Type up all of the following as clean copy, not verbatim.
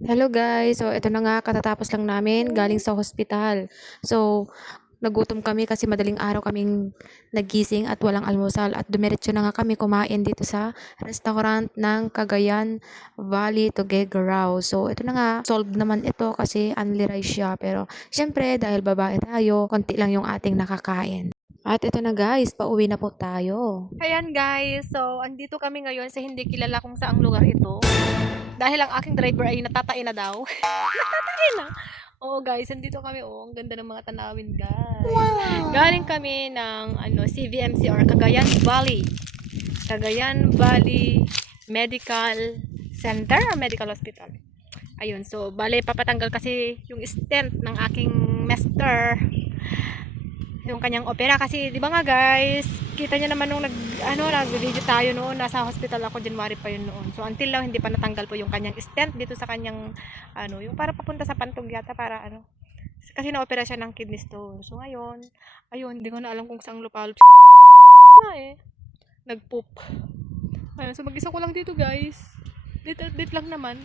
Hello guys, so ito na nga katatapos lang namin galing sa hospital. So nagutom kami kasi madaling araw kaming nagising at walang almusal at dumiretso na nga kami kumain dito sa restaurant ng Cagayan Valley Tuguegarao. So ito na nga, solved naman ito kasi only rice siya, pero syempre dahil babae tayo, konti lang yung ating nakakain. At ito na guys, pauwi na po tayo. Ayan guys, so andito kami ngayon sa hindi kilala kung saang lugar ito. Dahil ang aking driver ay natatain na daw. Natatain na. Oo guys, andito kami. Oh, ang ganda ng mga tanawin guys. Wow. Galing kami ng CVMC or Cagayan Valley. Cagayan Valley Medical Center or Medical Hospital. Ayun, so bale papatanggal kasi yung stent ng aking master, yung kanyang opera kasi 'di ba nga guys, kita niyo naman nung nag-video tayo noon, nasa hospital ako, January pa yun noon. So until now hindi pa natanggal po yung kanyang stent dito sa kanyang yung para papunta sa pantog yata, para kasi na-opera siya ng kidney stone. So ngayon, ayun, hindi ko na alam kung saang lupalop nagpoop. Ayun, so mag-isa ko lang dito guys. Date lang naman.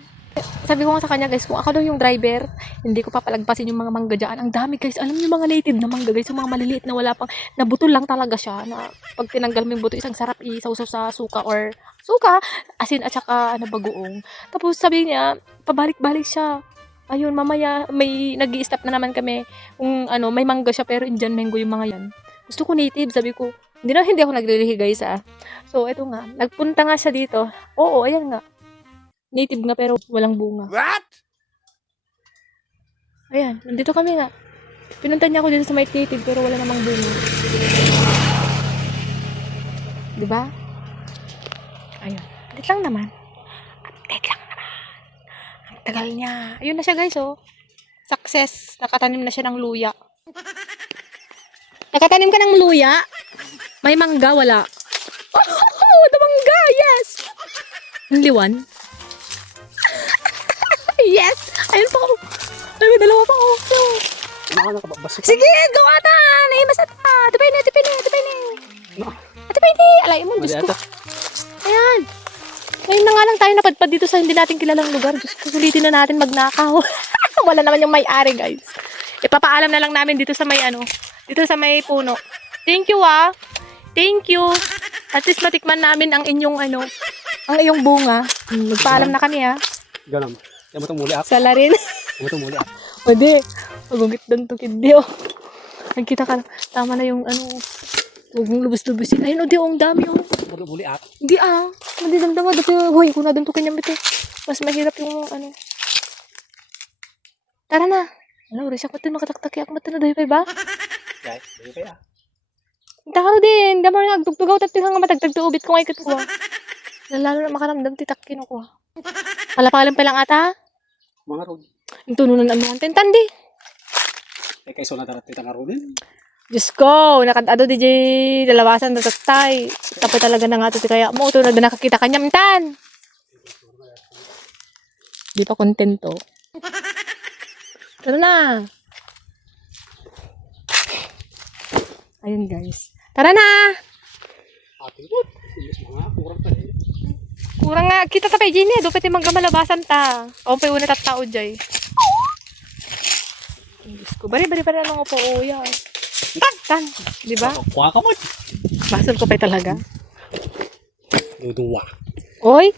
Sabi ko nga sa kanya guys, kung ako daw yung driver, hindi ko papalagpasin yung mga mangga dyan. Ang dami guys, alam niyo yung mga native na mangga guys, yung mga maliliit na wala pang, nabutol lang talaga siya, na pag tinanggal mo yung buto, isang sarap isawsaw sa suka or suka, asin at saka bagoong. Tapos sabi niya, pabalik-balik siya. Ayun, mamaya may nag-i-stop na naman kami kung may mangga siya pero Indian mango yung mga yan. Gusto ko native, sabi ko. Hindi ako naglilihi guys ah. So eto nga, nagpunta nga siya dito. Oo, ayan nga. Native nga pero walang bunga. What? Ayan, nandito kami nga. Pinunta niya ako dito sa may native pero wala namang bunga. Diba? Ayun. Update lang naman. Update lang naman. Ang tagal niya. Ayun na siya guys oh. Success. Nakatanim na siya ng luya. Nakatanim ka ng luya? May mangga, wala. Oh, the mangga, yes! Only one? Yes! Ayun po. Ay, may dalawa pa ako. Sige, gawa ta! Naimas at ta! Tupay na! Tupay na! Alay mo, Diyos ko. Ayan. Ngayon na nga lang tayo napadpad dito sa hindi natin kilalang lugar. Diyos ko, sulitin na natin magnakaw. Wala naman yung may-ari, guys. Ipapaalam na lang namin dito sa may dito sa may puno. Thank you ah. Thank you. At least matikman namin ang inyong ang iyong bunga. Magpaalam na kami ah. Ganun. Yan mo itong muli ako. Sala rin. Yan mo itong muli ako. Pwede. Magugit doon to kindi oh. Nagkita ka. Tama na yung huwag mong lubos-lubosin. Ayun o, di oh, ang dami oh. Muli ako. Hindi ah. Hindi damdama. Dati huwag ko na doon to kanyang bito. Mas mahirap yung Tara na. Ano, risyak mo ito makataktak. Ako mati na dahi pa ba? Guys, dito kaya. Takaro din. Damar nga. Tugtugaw tayo hanggang matagtag tuubit ko ngayon katuwa. Lalo na makaramdam titak kinukuha. Palapalim pa lang ata. Mga road. Yung tununan ang mga tentandi. Eh, kayo na darat kita nga road din. Diyos ko, nakadado DJ dalawasan na tatay. Tapos talaga na nga ito kaya mo. Ito na nakakita kanya mintan. Di pa kontento. Tara na. Ayun guys. Tara na. Ating po. Yes, mga kurang pa eh. Kurang nga. Kita tapay Gini. Dapat yung magkamalabasan ta. O pa yung natatao dyan. Diyos ko. Bari-bari pa na lang po. O yan. Tan. Diba? Kuha ka mo. Basol ko pa talaga. Duduwa. Oy.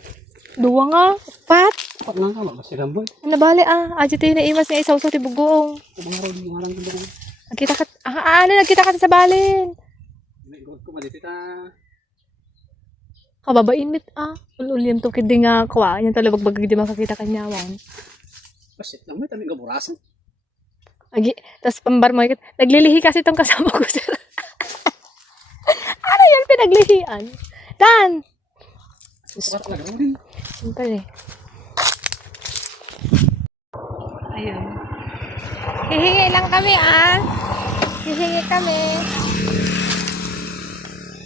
Duwa nga. Pat. Pat nga ka, masiram boy. Nabali ah. Adyo tayo na imas nga isaw-saw ti bugoong. Mga road, mga lang din. Nagkita ka. Nagkita ka sa balin. Ko maliti ta. Kababain mit ah. Uliam to kidi nga kwa. Yan talagang bagbag di makakita kanyawan. Basit lang mo, taming gaburasan. Tapos pambar mo. Naglilihi kasi itong kasama ko sir. Ano yan pinaglihian? Dan! Susukat talaga rin. Siyempre. Ayun. Hihingi lang kami ah. Hihingi kami.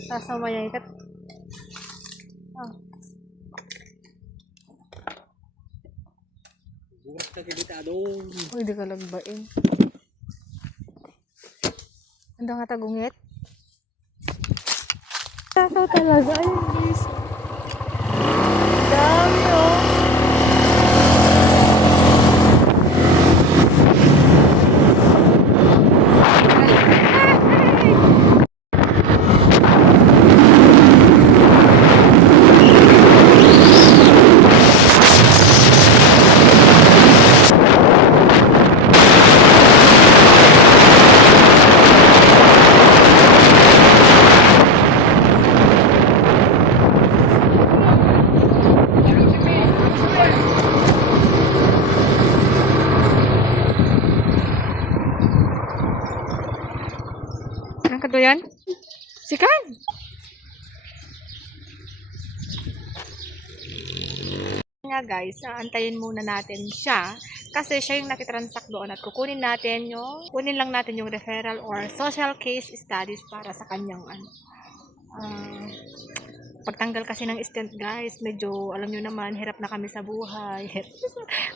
Sasamaya ikat. Oh. Bukas ka kilita doon. Uy, di ka lagbain. Ando nga tagungit. Takaw talaga. Ayun guys. Dami oh. Ano yan? Sikan! Nga guys, aantayin muna natin siya kasi siya yung nakitransact doon at kukunin lang natin yung referral or social case studies para sa kanyang pagtanggal kasi ng stent guys, medyo alam nyo naman, hirap na kami sa buhay.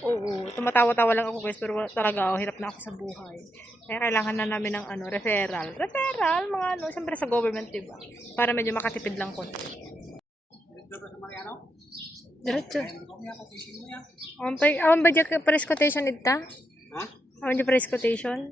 Oo, tumatawa-tawa lang ako guys, pero talaga hirap na ako sa buhay. Kaya kailangan na namin ng referral. Referral, mga siyempre sa government, diba? Para medyo makatipid lang konti. Diretso. Awan ba dyan price quotation ita? Ha? Awan dyan price quotation?